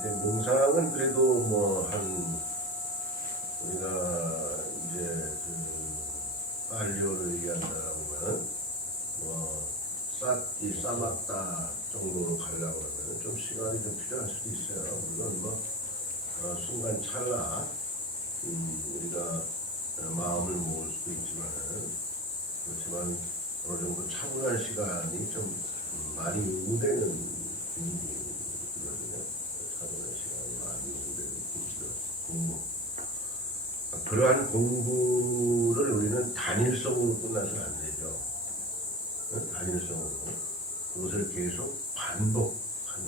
이제 명상은 그래도 뭐 한 우리가 이제 그 빨리오를 얘기한다라고 하면 뭐 이 싸맞다 정도로 가려고 하면 좀 시간이 좀 필요할 수도 있어요. 물론 뭐 순간 찰나 우리가 마음을 모을 수도 있지만은 그렇지만 어느 정도 차분한 시간이 좀 많이 요구되는 분위기거든요. 차분한 시간이 많이 요구되는 공부. 그러한 공부를 우리는 단일성으로 끝나서는 안 되죠. 단일성으로 그것을 계속 반복하는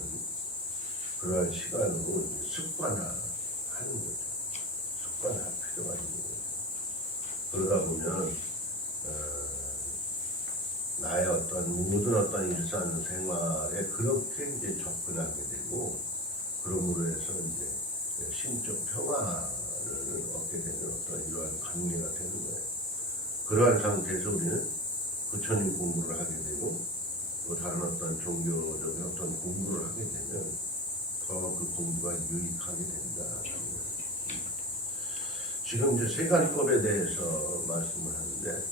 그러한 시간으로 습관화하는 거죠. 습관할 필요가 있는 거죠. 그러다 보면 나의 모든 일상 생활에 그렇게 이제 접근하게 되고, 그러므로 해서 이제 심적 평화를 얻게 되는 이러한 관계가 되는 거예요. 그러한 상태에서 우리는 부처님 공부를 하게 되고, 또 다른 종교적인 공부를 하게 되면 더 그 공부가 유익하게 된다. 지금 이제 세간법에 대해서 말씀을 하는데,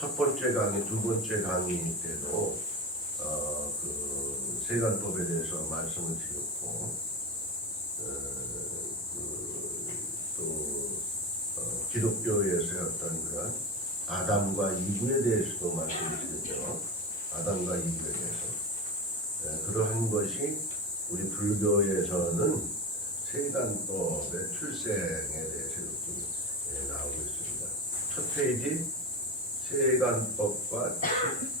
첫 번째 강의, 두 번째 강의 때도 그 세간법에 대해서 말씀을 드렸고, 또 기독교에서의 그런 아담과 이브에 대해서도 말씀을 드렸죠. 아담과 이브에 대해서. 그러한 것이 우리 불교에서는 세간법의 출생에 대해서 이렇게 나오고 있습니다. 첫 페이지, 세간법과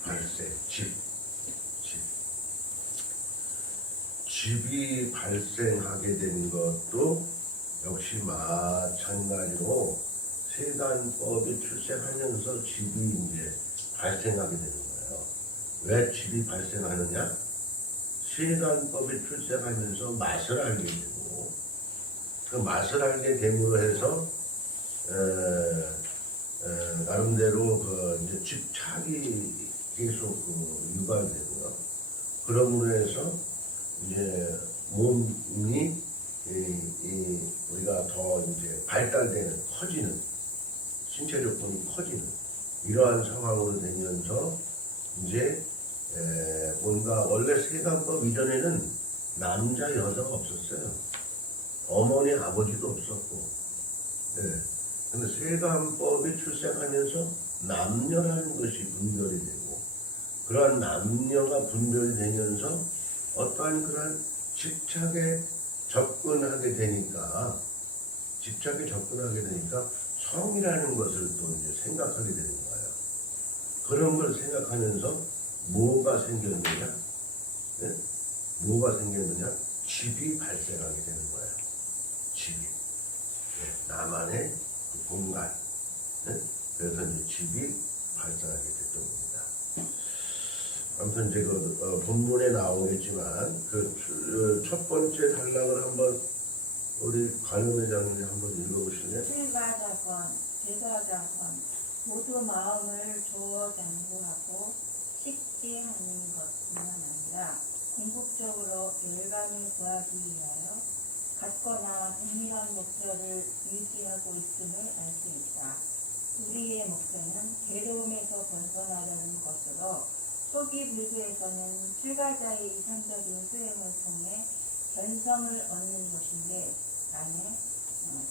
발생, 집이 발생하게 된 것도 역시 마찬가지로 세간법이 출생하면서 집이 이제 발생하게 되는 거예요. 왜 집이 발생하느냐? 세간법이 출생하면서 맛을 알게 되고, 그 맛을 알게 됨으로 해서 나름대로 이제 집착이 계속 유발되고요. 그러므로 해서 이제 몸이 우리가 더 이제 발달되는, 커지는, 신체 조건이 커지는 이러한 상황으로 되면서 이제 뭔가 원래 세간법 이전에는 남자 여자가 없었어요. 어머니 아버지도 없었고. 근데 세간법이 출생하면서 남녀라는 것이 분별이 되고, 그러한 남녀가 분별이 되면서 어떠한 그러한 집착에 접근하게 되니까 성이라는 것을 또 이제 생각하게 되는 거예요. 그런 걸 생각하면서 뭐가 생겼느냐? 뭐가 생겼느냐? 집이 발생하게 되는 거예요. 집이. 나만의 그 공간. 그래서 이제 집이 발생하게 됐던 겁니다. 아무튼 이제 본문에 나오겠지만 첫 번째 단락을 한번 우리 관음회장님이 한번 읽어보실래요? 출가자건, 제사자건 모두 마음을 조어 장구하고 식지하는 것뿐만 아니라 궁극적으로 열반을 구하기 위하여 같거나 동일한 목표를 유지하고 있음을 알 수 있다. 우리의 목표는 괴로움에서 벗어나려는 것으로 초기 불교에서는 출가자의 이상적인 수행을 통해 견성을 얻는 것인데, 만약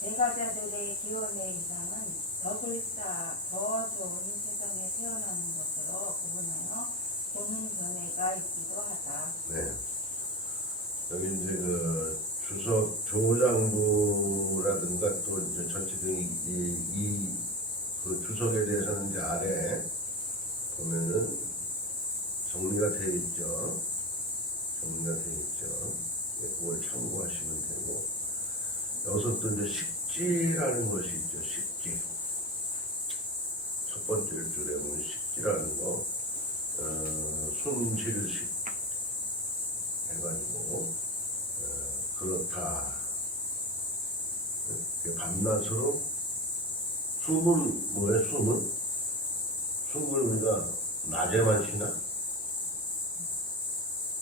제가자들의 기원의 이상은 덕을 쌓아 더 좋은 세상에 태어나는 것으로 구분하여 보는 견해가 있기도 하다. 네. 여기 이제 주석 조장부라든가 또 이제 전체적인 그 주석에 대해서는 이제 아래 보면은 정리가 되어 있죠. 그걸 참고하시면 되고, 여기서 또 이제 식지라는 것이 있죠. 식지. 첫 번째 줄에 보면 식지라는 거, 숨쉴식 해가지고, 그렇다. 밤낮으로 숨은 뭐예요? 숨을 우리가 낮에만 쉬나?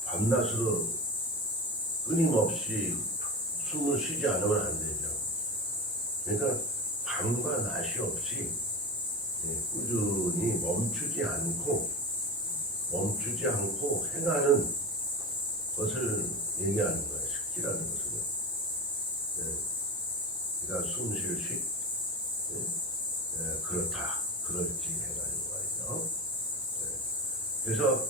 밤낮으로 끊임없이 숨을 쉬지 않으면 안 되죠. 그러니까 밤과 낮이 없이 꾸준히 멈추지 않고 행하는 것을 얘기하는 거예요. 식지라는 것은요. 그러니까 숨쉴 식, 그렇다, 그럴지 해가지고 말이죠. 그래서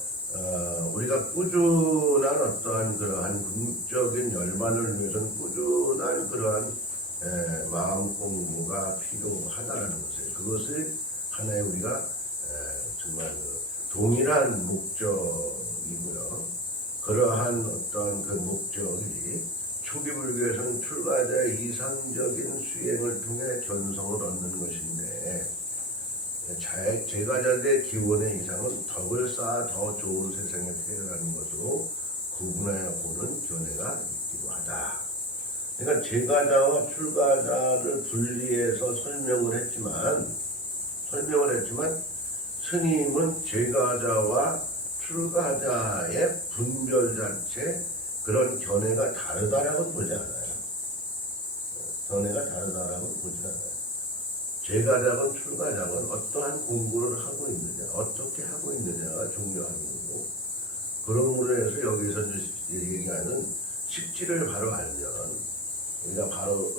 우리가 꾸준한 어떠한 그러한 궁극적인 열반을 위해서는 꾸준한 그러한 마음 공부가 필요하다라는 것이에요. 그것을 하나의 우리가 정말 동일한 목적이고요. 그러한 어떠한 그 목적이 초기 불교에서는 출가자의 이상적인 수행을 통해 견성을 얻는 것인데, 제가자들의 기원의 이상은 덕을 쌓아 더 좋은 세상에 태어나는 것으로 구분하여 보는 견해가 있기도 하다. 그러니까 제가자와 출가자를 분리해서 설명을 했지만 스님은 제가자와 출가자의 분별 자체 그런 견해가 다르다라고 보지 않아요. 견해가 다르다라고 보지 않아요. 제가자건 출가자건 어떠한 공부를 하고 있느냐, 어떻게 하고 있느냐가 중요한 거고, 그러므로 해서 여기서 얘기하는 식지를 바로 알면 우리가 바로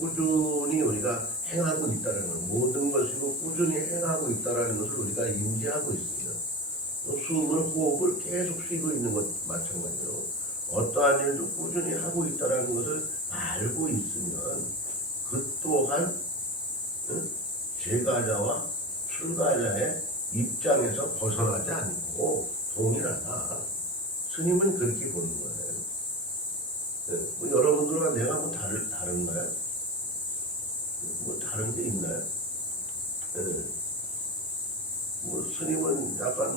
꾸준히 우리가 행하고 있다는 것, 모든 것이고 꾸준히 행하고 있다는 것을 우리가 인지하고 있으면, 숨을 호흡을 계속 쉬고 있는 것 마찬가지로 어떠한 일도 꾸준히 하고 있다는 것을 알고 있으면 그 또한 제가자와 출가자의 입장에서 벗어나지 않고 동일하다. 스님은 그렇게 보는 거예요. 뭐 여러분들과 내가 뭐 다른가요? 뭐 다른 게 있나요? 뭐 스님은 약간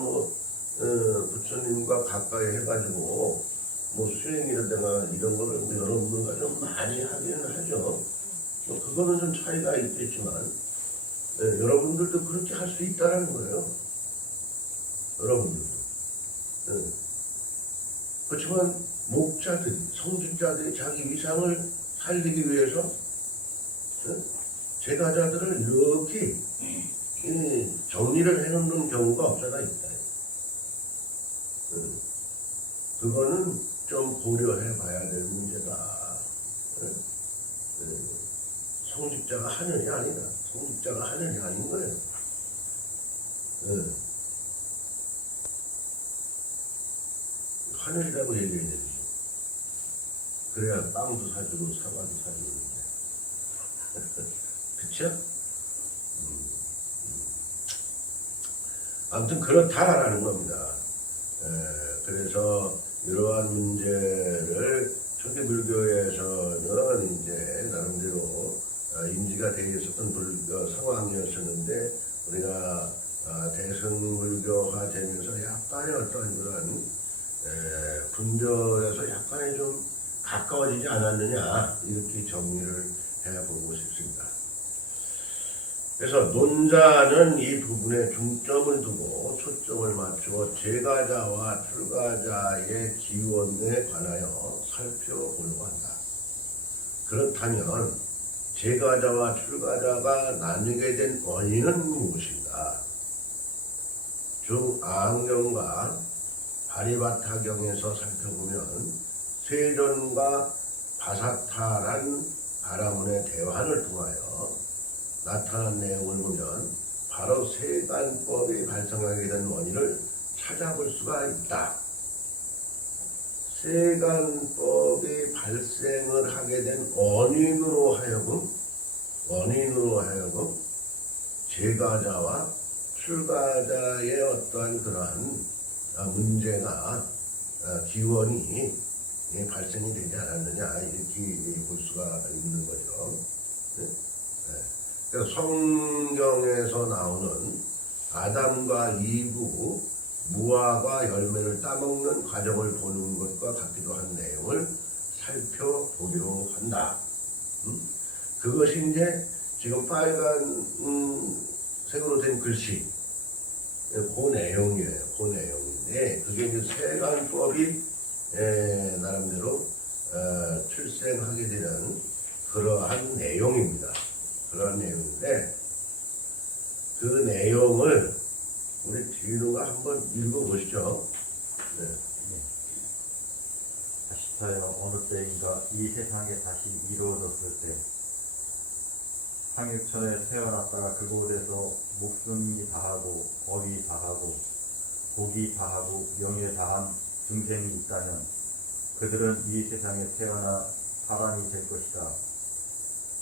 부처님과 가까이 해가지고 뭐 수행이라든가 이런 거를 뭐 여러분들과 좀 많이 하기는 하죠. 뭐 그거는 좀 차이가 있겠지만 여러분들도 그렇게 할 수 있다는 거예요. 여러분들도. 그렇지만 목자들이, 성직자들이 자기 위상을 살리기 위해서 제가자들을 이렇게 정리를 해놓는 경우가 없잖아 있다. 그거는 좀 고려해 봐야 될 문제다. 성직자가 하늘이 아니다. 성직자가 하늘이 아닌 거예요. 하늘이라고 얘기해야 되죠. 그래야 빵도 사주고 사과도 사주는데. 그쵸? 아무튼 그렇다라는 겁니다. 그래서 이러한 문제를 초기 불교에서는 이제 나름대로 인지가 되어 있었던 불교 상황이었었는데, 우리가 대승불교화 되면서 약간의 어떤 그런 분별에서 약간의 좀 가까워지지 않았느냐, 이렇게 정리를 해보고 싶습니다. 그래서 논자는 이 부분에 중점을 두고 초점을 맞추어 제가자와 출가자의 기원에 관하여 살펴보려고 한다. 그렇다면 제가자와 출가자가 나뉘게 된 원인은 무엇인가? 중앙경과 바리바타경에서 살펴보면 세존과 바사타란 바라문의 대화를 통하여 나타난 내용을 보면 바로 세간법이 발생하게 된 원인을 찾아볼 수가 있다. 세간법이 발생을 하게 된 원인으로 하여금 제가자와 출가자의 어떠한 그러한 문제가 기원이 발생이 되지 않았느냐, 이렇게 볼 수가 있는 거죠. 성경에서 나오는 아담과 이브 무화과 열매를 따먹는 과정을 보는 것과 같기도 한 내용을 살펴보려 한다. 그것이 이제 지금 빨간 색으로 된 글씨, 그 내용이에요. 그 내용인데, 그게 이제 세간법이 나름대로 출생하게 되는 그러한 내용입니다. 그러한 내용인데 그 내용을 우리 디누가 한번 읽어보시죠. 네. 다시타여 어느 때인가 이 세상에 다시 이루어졌을 때 상육천에 태어났다가 그곳에서 목숨이 다하고 법이 다하고 복이 다하고 명예 다한 중생이 있다면 그들은 이 세상에 태어나 사람이 될 것이다.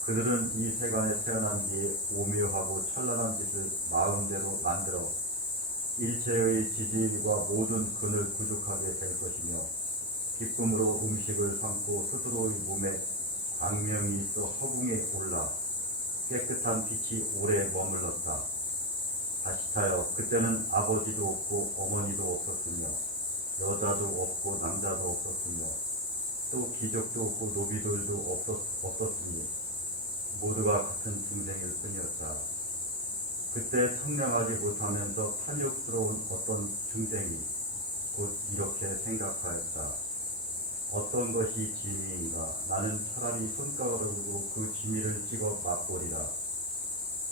그들은 이 세간에 태어난 뒤에 오묘하고 찬란한 짓을 마음대로 만들어 일체의 지질과 모든 근을 구족하게 될 것이며 기쁨으로 음식을 삼고 스스로의 몸에 광명이 있어 허궁에 올라 깨끗한 빛이 오래 머물렀다. 다시타여 그때는 아버지도 없고 어머니도 없었으며 여자도 없고 남자도 없었으며 또 귀족도 없고 노비들도 없었으니 모두가 같은 중생일 뿐이었다. 그때 청량하지 못하면서 탐욕스러운 어떤 중생이 곧 이렇게 생각하였다. 어떤 것이 진리인가? 나는 차라리 손가락으로 그 지미를 찍어 맛보리라.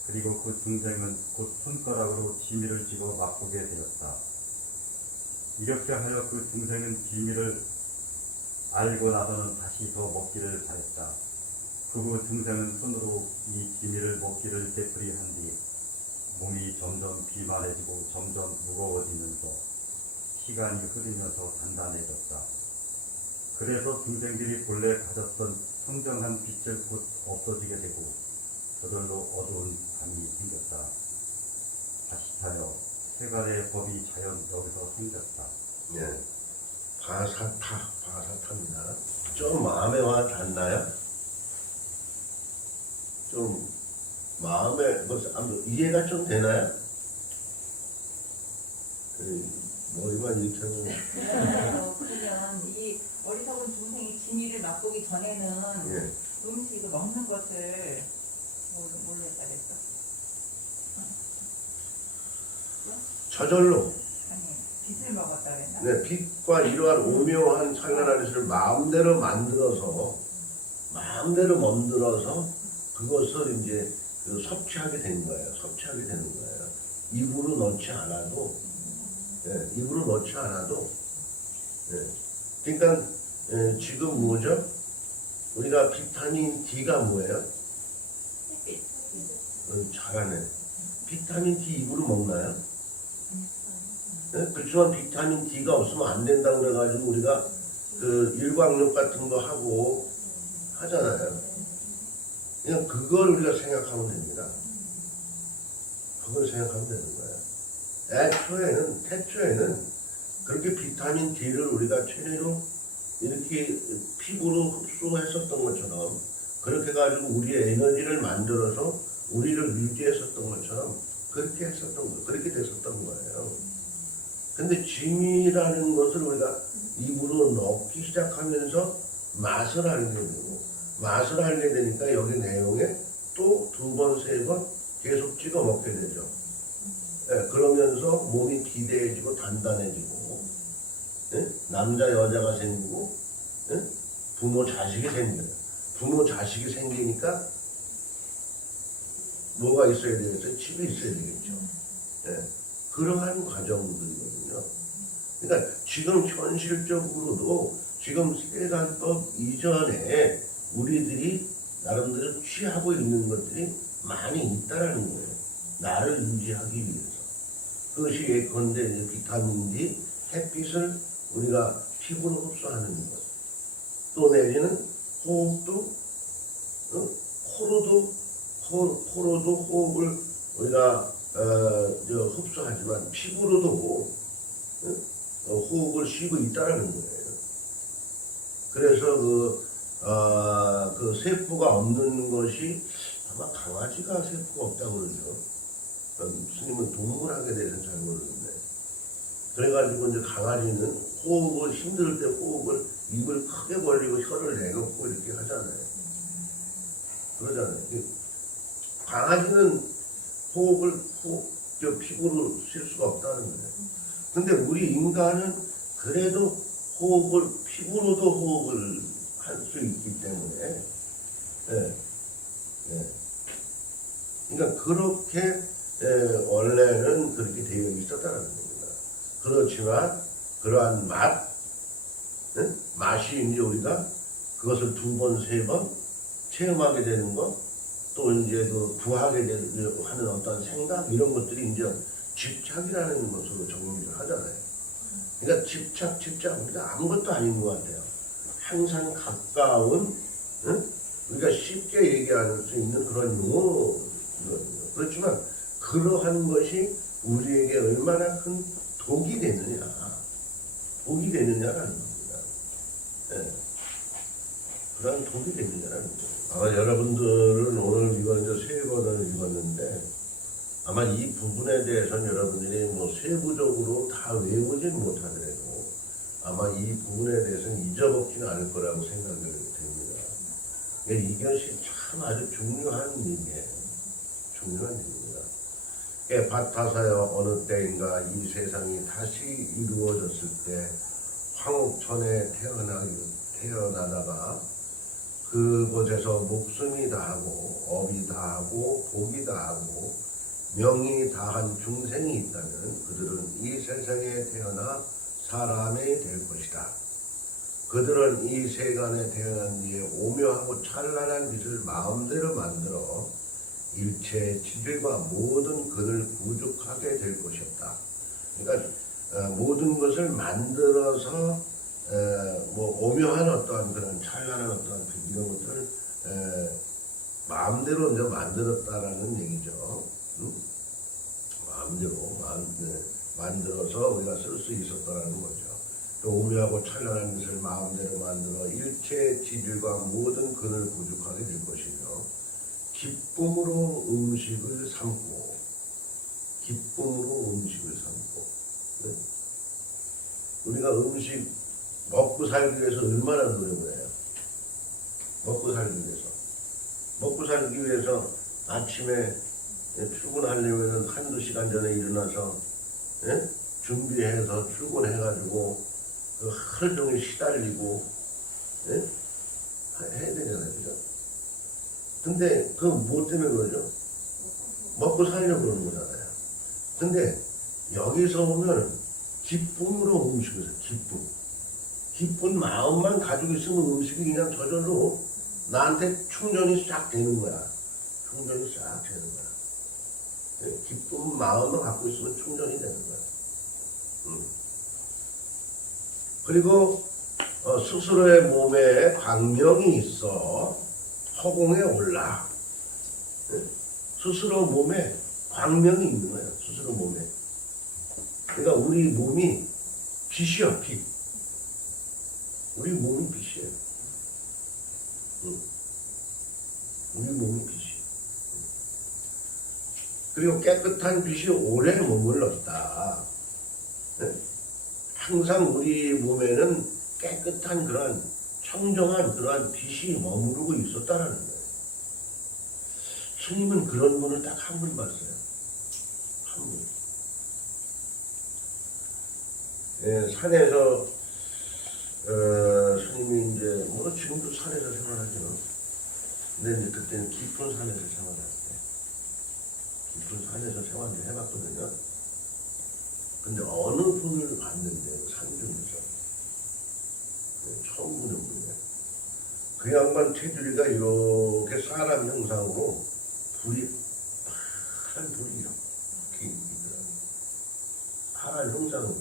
그리고 그 중생은 곧 손가락으로 지미를 찍어 맛보게 되었다. 이렇게 하여 그 중생은 지미를 알고 나서는 다시 더 먹기를 바랬다. 그 후 중생은 손으로 이 지미를 먹기를 되풀이한 뒤 몸이 점점 비만해지고 점점 무거워지면서 시간이 흐르면서 단단해졌다. 그래서 중생들이 본래 가졌던 청정한 빛을 곧 없어지게 되고 저절로 어두운 밤이 생겼다. 다시타여 세간의 법이 자연 여기서 생겼다. 네. 바사타입니다. 좀 마음에 와 닿나요? 좀 마음에 이해가 좀 되나요? 머리만 이렇게 하면 그러면 이 어리석은 중생이 진리를 맛보기 전에는 예. 음식을 먹는 것을 뭘로 했다 그랬어? 저절로 아니 빛을 먹었다 그랬나? 네, 빛과 이러한 오묘한 찬란한 것을 마음대로 만들어서 그것을 이제 섭취하게 된 거예요. 섭취하게 되는 거예요. 입으로 넣지 않아도, 그러니까 지금 뭐죠? 우리가 비타민 D가 뭐예요? 잘하네. 비타민 D 입으로 먹나요? 그렇지만 비타민 D가 없으면 안 된다고 그래가지고 우리가 그 일광욕 같은 거 하고 하잖아요. 그냥 그걸 우리가 생각하면 됩니다. 그걸 생각하면 되는 거예요. 태초에는 그렇게 비타민 D를 우리가 체내로 이렇게 피부로 흡수했었던 것처럼 그렇게 가지고 우리의 에너지를 만들어서 우리를 유지했었던 것처럼 그렇게 됐었던 거예요. 근데 짐이라는 것을 우리가 입으로 넣기 시작하면서 맛을 알게 되고 맛을 알게 되니까 여기 내용에 또 2번, 3번 계속 찍어 먹게 되죠. 그러면서 몸이 기대해지고 단단해지고 남자 여자가 생기고 부모 자식이 생겨요. 부모 자식이 생기니까 뭐가 있어야 되겠어요? 집이 있어야 되겠죠. 그러한 과정들이거든요. 그러니까 지금 현실적으로도 지금 세간법 이전에 우리들이 나름대로 취하고 있는 것들이 많이 있다라는 거예요. 나를 유지하기 위해서. 그것이 예컨대 비타민 D, 햇빛을 우리가 피부로 흡수하는 것. 또 내지는 호흡도, 코로도 호흡을 우리가 흡수하지만 피부로도 호흡을 쉬고 있다라는 거예요. 그래서 그 세포가 없는 것이 아마 강아지가 세포가 없다고 그러죠. 스님은 동물학에 대해서는 잘 모르는데. 그래가지고 이제 강아지는 호흡을 힘들 때 호흡을 입을 크게 벌리고 혀를 내놓고 이렇게 하잖아요. 그러잖아요. 강아지는 호흡을 피부로 쉴 수가 없다는 거예요. 근데 우리 인간은 그래도 호흡을 피부로도 호흡을 할 수 있기 때문에 예, 예. 그러니까 그렇게 원래는 그렇게 되어 있었다는 겁니다. 그렇지만 그러한 맛이 이제 우리가 그것을 2번, 3번 체험하게 되는 것, 또 이제 그 구하게 하는 어떤 생각 이런 것들이 이제 집착이라는 것으로 정리를 하잖아요. 그러니까 집착 우리가 아무것도 아닌 것 같아요. 항상 가까운, 우리가 쉽게 얘기할 수 있는 그런 용어거든요. 그렇지만 그러한 것이 우리에게 얼마나 큰 독이 되느냐라는 겁니다. 예. 그런 독이 되느냐라는 거예요. 아마 여러분들은 오늘 이제 3번을 읽었는데 아마 이 부분에 대해서는 여러분들이 뭐 세부적으로 다 외우진 못하더라도 아마 이 부분에 대해서는 잊어먹지는 않을 거라고 생각을 됩니다. 이것이 참 아주 중요한 일이에요. 중요한 일입니다. 바타사여 어느 때인가 이 세상이 다시 이루어졌을 때 황옥천에 태어나다가 그곳에서 목숨이 다하고 업이 다하고 복이 다하고 명이 다한 중생이 있다면 그들은 이 세상에 태어나 사람이 될 것이다. 그들은 이 세간에 태어난 뒤에 오묘하고 찬란한 빛을 마음대로 만들어 일체의 지들과 모든 근을 구족하게 될 것이었다. 그러니까 모든 것을 만들어서 뭐 오묘한 어떠한 그런 찬란한 어떠한 빛 이런 것들을 마음대로 이제 만들었다라는 얘기죠. 마음대로 만들어서 우리가 쓸 수 있었다라는 거죠. 오묘하고 찬란한 것을 마음대로 만들어 일체의 지질과 모든 근을 구축하게 될 것이며 기쁨으로 음식을 삼고 네. 우리가 음식 먹고 살기 위해서 얼마나 노력을 해요. 먹고 살기 위해서 아침에 출근하려면 한두 시간 전에 일어나서 준비해서 출근해가지고 그 하루 종일 시달리고 해야 되잖아요. 그죠? 근데 그 뭐 때문에 그러죠? 먹고 살려고 그러는 거잖아요. 근데 여기서 보면 기쁨으로 음식을 해요. 기쁜 마음만 가지고 있으면 음식이 그냥 저절로 나한테 충전이 싹 되는 거야. 기쁜 마음을 갖고 있으면 충전이 되는 거야. 그리고 스스로의 몸에 광명이 있어 허공에 올라. 스스로 몸에 광명이 있는 거야. 스스로 몸에. 그러니까 우리 몸이 빛이야, 빛. 우리 몸이 빛이에요. 우리 몸이 빛이. 그리고 깨끗한 빛이 오래 머물렀다. 항상 우리 몸에는 깨끗한 그러한 청정한 그러한 빛이 머무르고 있었다라는 거예요. 스님은 그런 분을 딱 한 분 봤어요. 한 분. 산에서 스님이 이제 뭐 지금도 산에서 생활하죠. 근데 이제 그때는 깊은 산에서 생활할 때, 깊은 산에서 생활을 해봤거든요. 근데 어느 분을 봤는데 산 중에서 처음 보는 분이에요. 그 양반 테두리가 이렇게 사람 형상으로 파란 불이 이렇게 있더라고요. 파란 형상으로.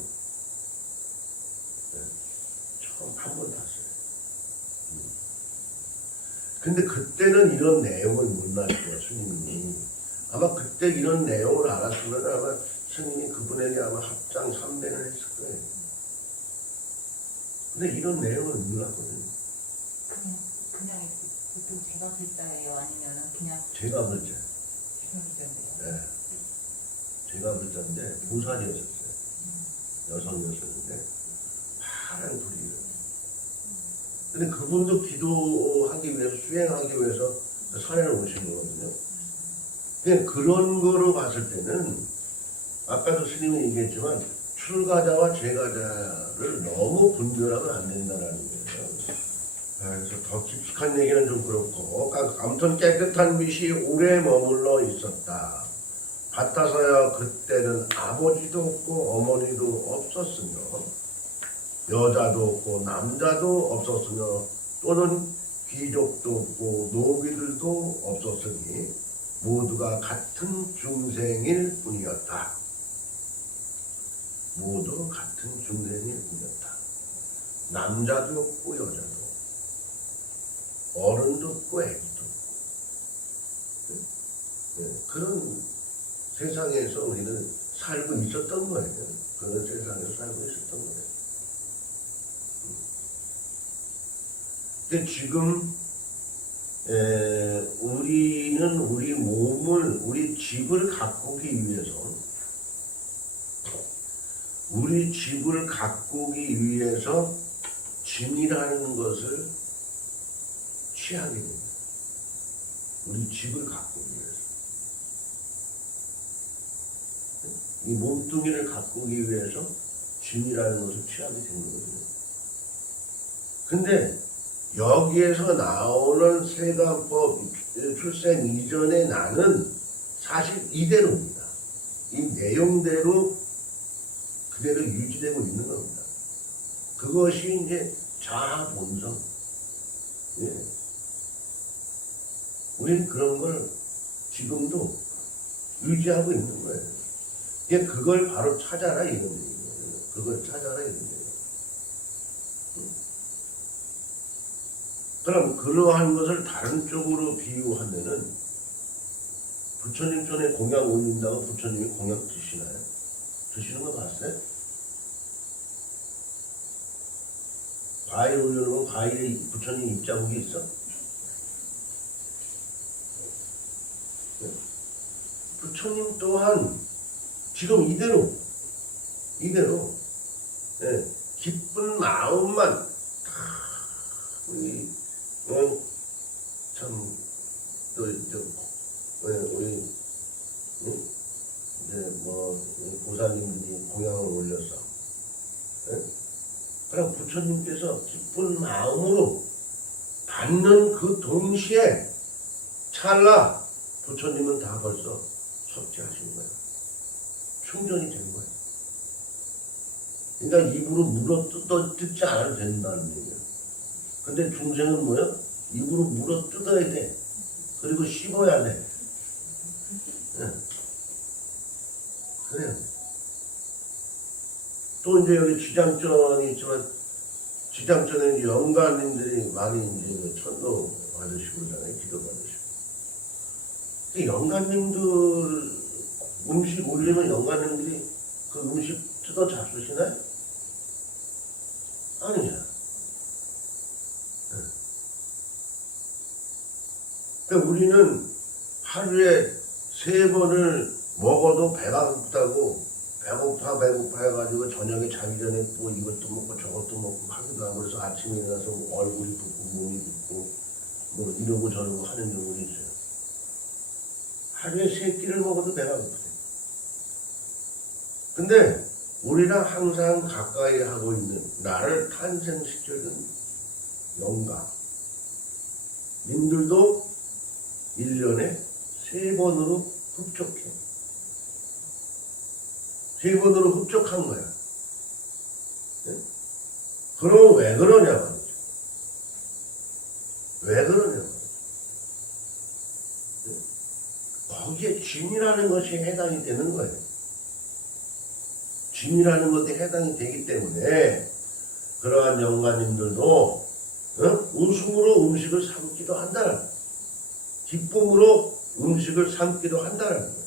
처음 한 번 봤어요. 근데 그때는 이런 내용을 몰랐어요, 스님이. 아마 그때 이런 내용을 알았으면 아마 스님이 그분에게 아마 합장 3배를 했을 거예요. 근데 이런 내용을 몰랐거든요. 그냥 보통 제가 글자예요? 아니면 그냥 제가 글자. 글자인데요? 네. 제가 글자인데 보살이었었어요. 여성이었었는데 파란 불이 이렇게. 근데 그분도 기도하기 위해서 수행하기 위해서 산에 오신 거거든요. 근데 그런 거로 봤을 때는 아까도 스님이 얘기했지만 출가자와 제가자를 너무 분별하면 안 된다는 거예요. 그래서 더 깊숙한 얘기는 좀 그렇고, 아무튼 깨끗한 빛이 오래 머물러 있었다. 같아서야 그때는 아버지도 없고 어머니도 없었으며 여자도 없고 남자도 없었으며 또는 귀족도 없고 노비들도 없었으니 모두가 같은 중생일 뿐이었다. 모두 같은 중생일 뿐이었다. 남자도 없고 여자도 없고 어른도 없고 애기도 없고 그런 세상에서 우리는 살고 있었던 거예요. 그런 세상에서 살고 있었던 거예요. 근데 지금 우리는 우리 몸을, 우리 집을 가꾸기 위해서 짐이라는 것을 취하게 됩니다. 우리 집을 가꾸기 위해서. 이 몸뚱이를 가꾸기 위해서 짐이라는 것을 취하게 되는 거거든요. 근데 여기에서 나오는 세관법 출생 이전의 나는 사실 이대로입니다. 이 내용대로 그대로 유지되고 있는 겁니다. 그것이 이제 자아 본성. 예. 우리는 그런 걸 지금도 유지하고 있는 거예요. 이게 그걸 바로 찾아라 이런 얘기예요. 그걸 찾아라 이런 얘기예요. 그럼 그러한 것을 다른 쪽으로 비유하면은 부처님 전에 공약 올린다고 부처님이 공약 드시나요? 드시는 거 봤어요? 과일 올려놓으면 과일에 부처님 입자국이 있어? 부처님 또한 지금 이대로 예, 기쁜 마음만 우리 참 또 우리 이제 뭐 보살님들이 공양을 올렸어. 예? 그럼 부처님께서 기쁜 마음으로 받는 그 동시에 찰나 부처님은 다 벌써 섭취하신 거예요. 충전이 된 거예요. 그러니까 입으로 물어 뜯지 않아도 된다는 얘기예요. 근데 중생은 뭐야? 입으로 물어 뜯어야 돼. 그리고 씹어야 돼. 네. 그래요. 또 이제 여기 지장전이 있지만 지장전에 영가님들이 많이 이제 천도 받으시고 그러잖아요. 기도 받으시고. 근데 영가님들 음식 올리면 영가님들이 그 음식 뜯어 잡수시나요? 아니야. 그러니까 우리는 하루에 3번을 먹어도 배가 고프다고 배고파 해가지고 저녁에 자기 전에 뭐 이것도 먹고 저것도 먹고 하기도 하고 그래서 아침에 일어나서 뭐 얼굴이 붓고 몸이 붓고 뭐 이러고 저러고 하는 경우도 있어요. 하루에 3끼를 먹어도 배가 고프대요. 근데 우리랑 항상 가까이 하고 있는 나를 탄생시켜준 영가 님들도 1년에 3번으로 흡족해. 3번으로 흡족한 거야. 네? 그럼 왜 그러냐 말이죠. 왜 그러냐 말이죠. 네? 거기에 짐이라는 것이 해당이 되는 거예요. 짐이라는 것에 해당이 되기 때문에 그러한 영가님들도 웃음으로 음식을 삼기도 한다는 거예요. 기쁨으로 음식을 삼기도 한다는 거예요.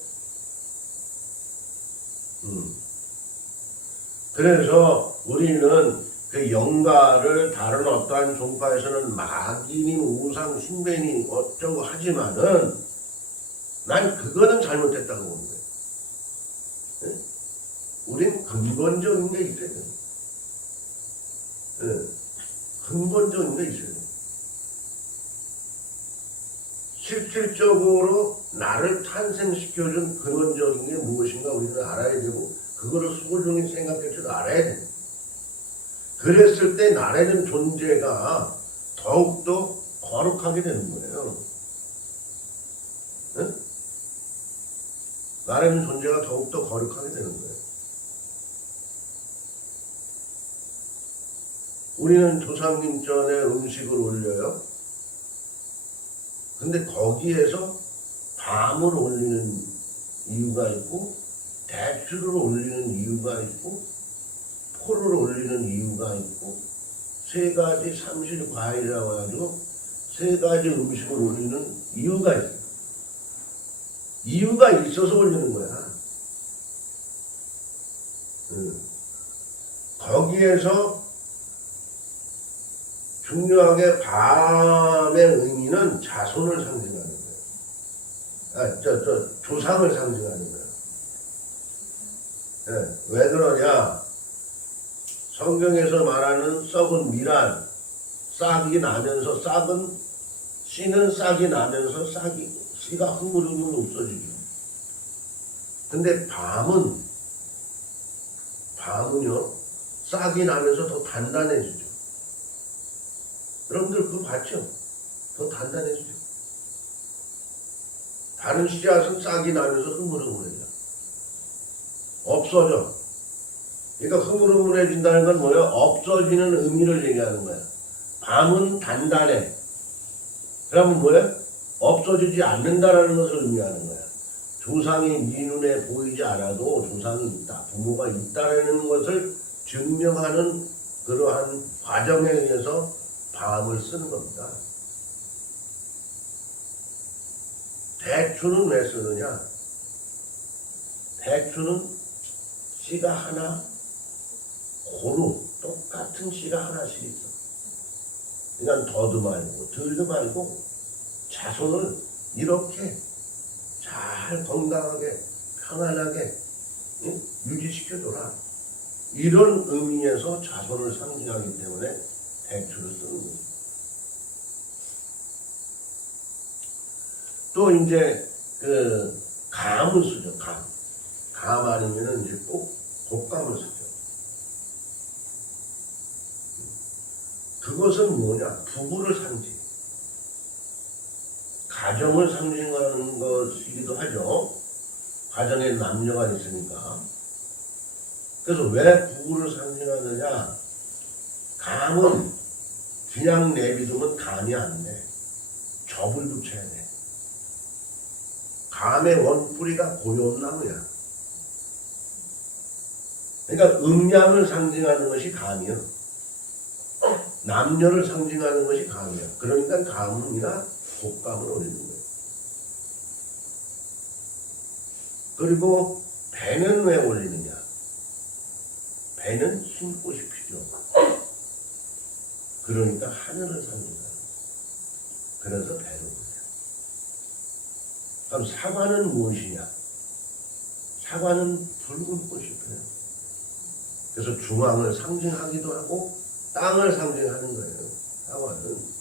그래서 우리는 그 영가를 다른 어떠한 종파에서는 마귀니 우상 숭배니 어쩌고 하지만은 난 그거는 잘못됐다고 보는 거예요. 네? 우린 근본적인 게 있어야 돼요. 네. 근본적인 게 있어야 돼요. 실질적으로 나를 탄생시켜준 근원적인 게 무엇인가 우리는 알아야 되고 그거를 소중히 생각할 줄 알아야 돼. 그랬을 때 나라는 존재가 더욱더 거룩하게 되는 거예요. 응? 나라는 존재가 더욱더 거룩하게 되는 거예요. 우리는 조상님 전에 음식을 올려요. 근데 거기에서 밤을 올리는 이유가 있고, 대추를 올리는 이유가 있고, 포를 올리는 이유가 있고, 세 가지 삼실 과일이라고 해가지고 세 가지 음식을 올리는 이유가 있어요. 이유가 있어서 올리는 거야. 거기에서 중요하게 밤의 의미는 자손을 상징하는 거예요. 조상을 상징하는 거예요. 네, 왜 그러냐? 성경에서 말하는 썩은 미란, 싹이 나면서 씨는 싹이 나면서 씨가 흐물흐물 없어지죠. 근데 밤은요, 싹이 나면서 더 단단해지죠. 여러분들 그거 봤죠? 더 단단해지죠. 다른 씨앗은 싹이 나면서 흐물흐물해져. 없어져. 그러니까 흐물흐물해진다는 건 뭐예요? 없어지는 의미를 얘기하는 거야. 밤은 단단해. 그러면 뭐예요? 없어지지 않는다라는 것을 의미하는 거야. 조상이 네 눈에 보이지 않아도 조상이 있다, 부모가 있다라는 것을 증명하는 그러한 과정에 의해서 밤을 쓰는 겁니다. 대추는 왜 쓰느냐? 대추는 씨가 하나, 고루 똑같은 씨가 하나씩 있어. 그러니까 더도 말고 덜도 말고 자손을 이렇게 잘 건강하게 편안하게 유지시켜줘라. 이런 의미에서 자손을 상징하기 때문에 대추를 쓰는 거죠. 또 이제 감을 쓰죠. 감 아니면은 이제 꼭 곶감을 쓰죠. 그것은 뭐냐? 부부를 상징. 가정을 상징하는 것이기도 하죠. 가정에 남녀가 있으니까. 그래서 왜 부부를 상징하느냐? 감은 그냥 내비두면 감이 안 돼. 접을 붙여야 돼. 감의 원뿌리가 고요나무야. 그러니까 음양을 상징하는 것이 감이요. 남녀를 상징하는 것이 감이야. 그러니까 가문이나 곶감을 올리는 거예요. 그리고 배는 왜 올리느냐? 배는 흰꽃이 피죠. 그러니까 하늘을 상징하는 거예요. 그래서 배를 올려요. 그럼 사과는 무엇이냐? 사과는 붉은 꽃이 피어요. 그래서 중앙을 상징하기도 하고 땅을 상징하는 거예요. 사과는.